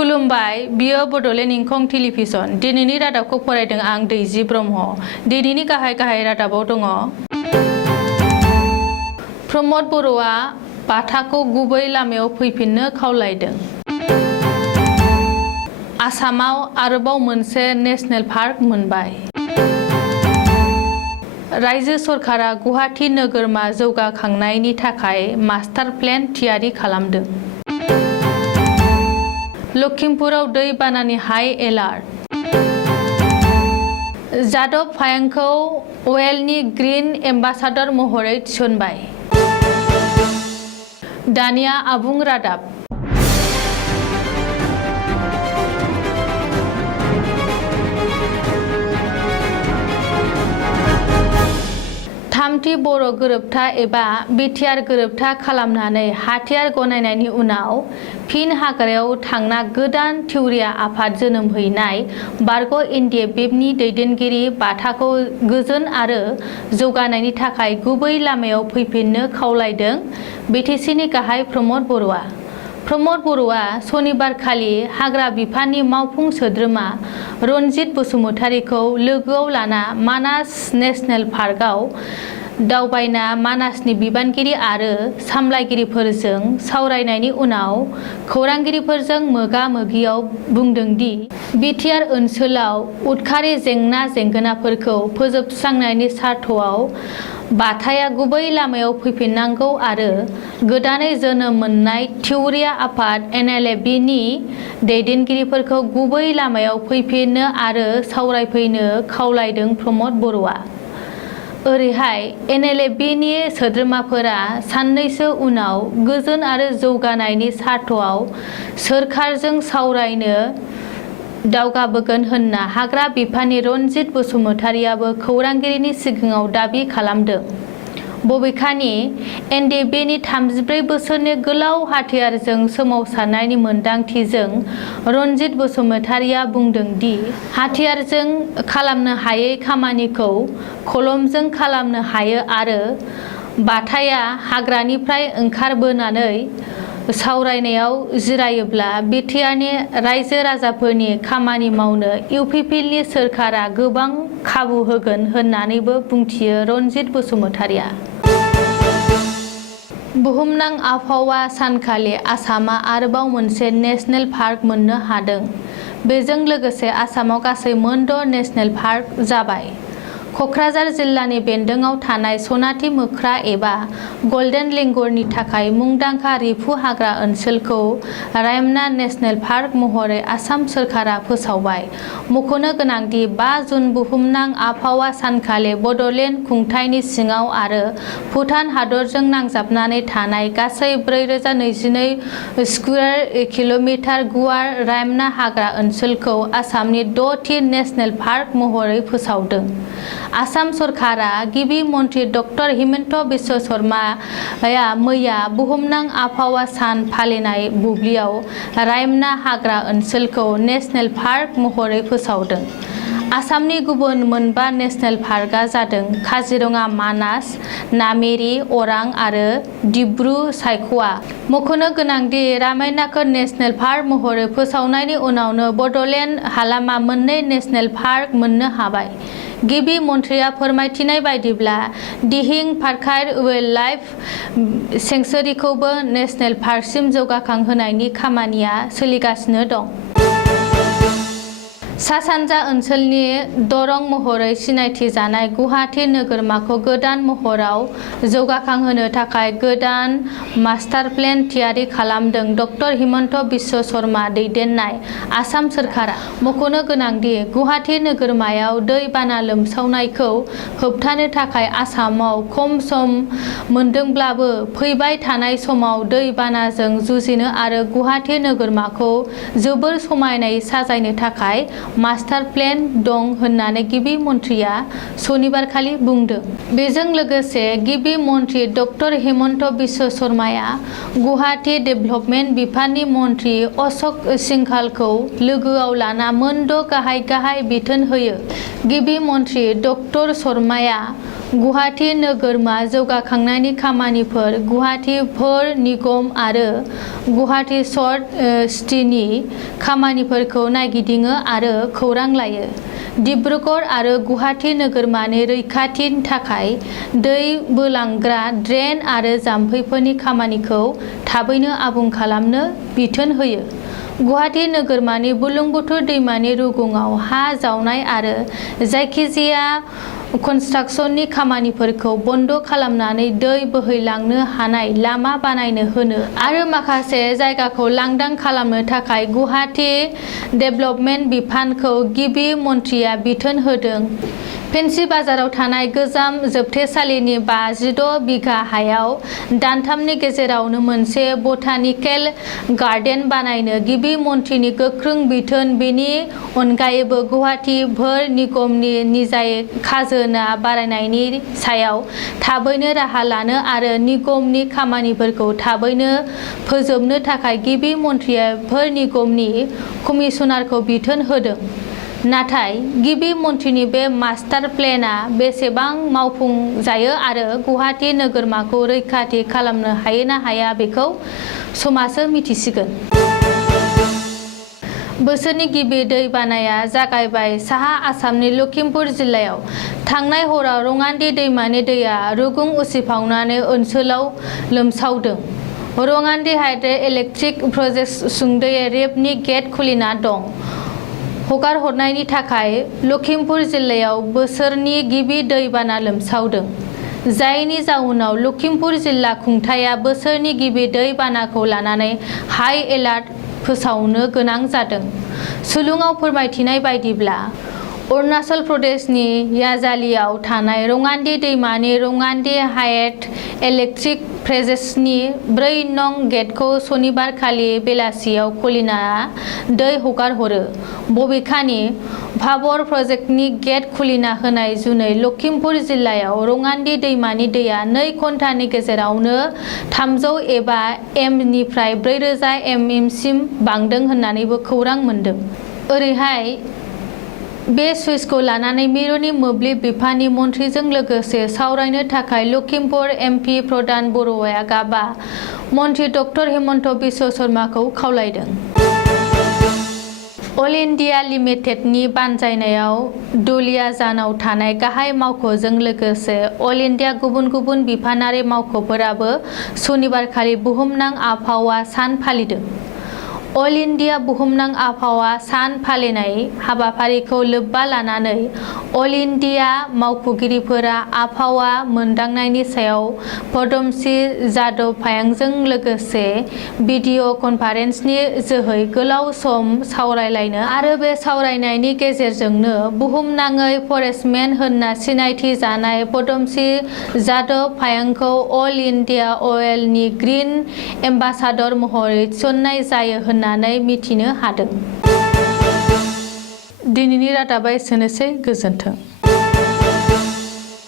खुलुमबाय बियो बड'लेण्ड इंखं टेलिभिजन दिनैनि रादाबखौ फरायदों आं दैजि ब्रह्म दिनैनि गाहाय रादाबाव दङ प्रमद बर'आ बाथाखौ गुबै लामायाव फैफिननो खावलायदों आसामाव आरोबाव मोनसे नेशनेल पार्क मोनबाय रायजो सरकारा गुवाहाटी नोगोरमा जौगाखांनायनि थाखाय मास्टार प्लेन थियारि खालामदों लखिमपुराव दै बानानि high alert Jadav पायेंखौ अवेलनि green ambassador महरै थिसनबाय दानिया आबुं रादाब थामथि बर' गोरोबथा एबा बिटिआर गोरोबथा खालामनानै हाथियार गनायनायनि उनाव फिन हाग्रायाव थांना गोदान थिउरिया आफाद जोनोम हैनाय बारग' एनडिएफबिनि दैदेनगिरि बाथाखौ गोजोन आरो जौगानायनि थाखाय गुबै लामायाव फैफिननो खावलायदों बिटिसिनि गाहाय प्रमद बर'आ प्रमद बर'आ सनिबारखालि हाग्रा बिफाननि मावफुं सोद्रोमा रनजित बसुमतारीखौ लोगोआव लाना मानास नेशनेल पार्कआव दावबायना मानासनि बिबानगिरि आरो सामलायगिरिफोरजों सावरायनायनि उनाव खौरांगिरिफोरजों मोगा-मोगियाव बुंदों दि बिटिआर ओनसोलाव उदखारि जेंना जेंगोनाफोरखौ फोजोबस्रांनायनि सार्थआव बाथाया गुबै लामायाव फैफिननांगौ आरो गोदानै जोनोम मोननाय थिउरिया आफाद एनएलएफबिनि दैदेनगिरिफोरखौ गुबै लामायाव फैफिननो आरो सावरायफैनो खावलायदों प्रमद बर'आ ओरैहाय एनएलएफबिनि सोद्रोमाफोरा साननैसो उनाव गोजोन आरो जौगानायनि सार्थआव सोरखारजों सावरायनो दावगाबोगोन होनना हाग्रा बिफाननि रनजित बसुमतारीयाबो खौरांगिरिनि सिगाङाव दाबि खालामदों बबेखानि एनडिएफबिनि 34 बोसोरनि गोलाव हाथियारजों सोमावसारनायनि मोनदांथिजों रनजित बसुमतारीया बुंदों दि हाथियारजों खालामनो हायै खामानिखौ कलमजों खालामनो हायो आरो बाथाया हाग्रानिफ्राय ओंखारबोनानै सावरायनायाव जिरायोब्ला बिटिआरनि रायजो राजाफोरनि खामानि मावनो इउपिपिएलनि सोरखारा गोबां खाबु होगोन होननानैबो बुंथियो रनजित बसुमतारीया बुहुमनां आबहावा सानखालि आसामा आरोबाव मोनसे नेशनेल पार्क मोननो हादों बेजों लोगोसे आसामाव गासै मोन' नेशनेल पार्क जाबाय क'क्राझार जिल्लानि बेन्दोंआव थानाय सनाथि मोख्रा एबा गल्डेन लेंगुरनि थाखाय मुंदांखा रिफु हाग्रा ओनसोलखौ रायमना नेशनेल पार्क महरै आसाम सोरखारा फोसावबाय मख'नो गोनांदि 5 जुन बुहुमनां आबहावा सानखालि बड'लेण्ड खुंथायनि सिङाव आरो भुटान हादरजों नांजाबनानै थानाय गासै 4022 स्कुवेर किल'मिटार गुवार रायमना हाग्रा ओनसोलखौ आसामनि 6थि नेशनेल पार्क महरै फोसावदों आसाम सरकारा गिबि मन्त्रि डक्टर हिमन्त बिश्व शर्माया मैया बुहुमनां आबहावा सान फालिनाय बुब्लियाव रायमना हाग्रा ओनसोलखौ नेशनेल पार्क महरै फोसावदों आसामनि गुबुन मोनबा नेशनेल पार्कआ जादों काजिरङा मानास नामेरि अरां आरो डिब्रु सायख'वा मख'नो गोनांदि रायमनाखौ नेशनेल पार्क महरै फोसावनायनि उनावनो बड'लेण्ड हालामा मोननै नेशनेल पार्क मोननो हाबाय गिबि मन्थ्रिया फोरमायथिनाय बायदिब्ला दिहिं पार्कायर वाइल्ड लाइफ सेंक्सुरिखौबो नेशनेल पार्कसिम जौगाखांहोनायनि खामानिया सोलिगासिनो दं सा-सानजा ओनसोलनि दरं महरै सिनायथि जानाय गुवाहाटी नोगोरमाखौ गोदान महराव जौगाखांहोनो थाखाय गोदान मास्टार प्लेन थियारि खालामदों डक्टर हिमन्त बिश्व शर्मा दैदेननाय आसाम सोरखारा मख'नो गोनांदि गुवाहाटी नोगोरमायाव दै बाना लोमसावनायखौ होबथानो थाखाय आसामाव खम सम मोनदोंब्लाबो फैबाय थानाय समाव दै बानाजों जुजिनो आरो गुवाहाटी नोगोरमाखौ जोबोर समायनायै साजायनो थाखाय मास्टार प्लेन दं होननानै गिबि मन्थ्रिया सनिबारखालि बुंदों बेजों लोगोसे गिबि मन्थ्रि डक्टर हिमन्त बिश्व शर्माया गुवाहाटी डेभेलपमेन्ट बिफाननि मन्थ्रि अशोक सिंघालखौ लोगोआव लाना मोनद' गाहाय बिथोन होयो गिबि मन्थ्रि डक्टर शर्माया गुवाहाटी नोगोरमा जौगाखांनायनि खामानिफोर, गुवाहाटी भोर निगम आरो गुवाहाटी सर्ट सिटीनि खामानिफोरखौ नायगिदिङो आरो खौरां लायो। डिब्रुगड़ आरो गुवाहाटी नोगोरमानि रैखाथिनि थाखाय दै बोलांग्रा ड्रेन आरो जाम्फैफोरनि खामानिखौ थाबैनो आबुं खालामनो बिथोन होयो। गुवाहाटी नोगोरमानि बुरलुंबुथुर दैमानि रुगुङाव हा जावनाय आरो जायखिजाया कनस्ट्राक्शननि खामानिफोरखौ बन्द खालामनानै दै बोहैलांनो हानाय लामा बानायनो होनो आरो माखासे जायगाखौ लांदां खालामनो थाखाय गुवाहाटी डेभेलपमेन्ट बिफानखौ गिबि मन्थ्रिया बिथोन होदों। फेन्सि बाजाराव थानाय गोजाम जोबथेसालिनि 56 बिघा हायाव दानथामनि गेजेरावनो मोनसे बटानिकेल गार्डेन बानायनो गिबि मन्थ्रिनि गोख्रों बिथोन। बेनि अनगायैबो गुवाहाटी भोर निगमनि निजायै खाजोना बारायनायनि सायाव थाबैनो राहा लानो आरो निगमनि खामानिफोरखौ थाबैनो फोजोबनो थाखाय गिबि मन्थ्रिया भोर निगमनि कमिसनारखौ बिथोन होदों। नाथाय गिबि मन्थ्रिनि बे मास्टार प्लेनआ बेसेबां मावफुंजायो आरो गुवाहाटी नोगोरमाखौ रैखाथि खालामनो हायो ना हाया बेखौ समासो मिथिसिगोन। बोसोरनि गिबि दै बानाया जागायबाय साहा आसामनि लखिमपुर जिल्लायाव। थांनाय हराव रङान्दी दैमानि दैया रुगुं उसिफावनानै ओनसोलाव लोमसावदों। रङान्दी हाइड्रो इलेक्ट्रिक प्रजेक्ट सुंदयै रेपनि गेट खुलिना दं। हगारहरनायनि थाखाय लखिमपुर जिल्लायाव बोसोरनि गिबि दै बाना लोमसावदों, जायनि जाउनाव लखिमपुर जिल्ला खुंथाया बोसोरनि गिबि दै बानाखौ लानानै हाई एलार्ट फोसावनो गोनां जादों। सुलुङाव फोरमायथिनाय बायदिब्ला अरुणाचल प्रदेशनि याजालियाव थानाय रङान्दी दैमानि रङान्दी हाइड्रो इलेक्ट्रिक प्रजेक्टनि 4 नं गेटखौ सनिबारखालि बेलासियाव खुलिना दै हगारहरो। बबेखानि भाबर प्रजेक्टनि गेट खुलिना होनाय जुनै लखिमपुर जिल्लायाव रङान्दी दैमानि दैया 2 घन्टानि गेजेरावनो 300 एबा एम निफ्राय 4000 एम सिम बांदों होननानैबो खौरां मोन्दों। ओरैहाय बे सुइचखौ लानानै मिरुनि मोब्लिब बिफाननि मन्थ्रिजों लोगोसे सावरायनो थाखाय लखिमपुर एमपि प्रदान बर'आ गाबा मन्थ्रि डक्टर हिमन्त बिश्व शर्माखौ खावलायदों। अल इन्डिया लिमिटेडनि बानजायनायाव दुलियाजानाव थानाय गाहाय मावख'जों लोगोसे अल इन्डिया गुबुन गुबुन बिफानारि मावख'फोराबो सनिबारखालि बुहुमनां आबहावा सान फालिदों। अल इन्डिया बुहुमनां आबहावा सान फालिनाय हाबाफारिखौ लोब्बा लानानै अल इन्डिया मावख'गिरिफोरा आबहावा मोनदांनायनि सायाव पदमश्री जादव पायेंजों लोगोसे भिडिअ कनफारेन्सनि जोहै गोलाव सम सावरायलायनो आरो बे सावरायनायनि गेजेरजोंनो बुहुमनाङै फरेस्टमेन होनना सिनायथि जानाय पदमश्री जादव पायेंखौ अल इन्डिया अइलनि ग्रीन एम्बासाडर महरै थिसननाय जायो होननानै मिथिनो हादों। दिनैनि रादाबा एसेनोसै, गोजोन्थों।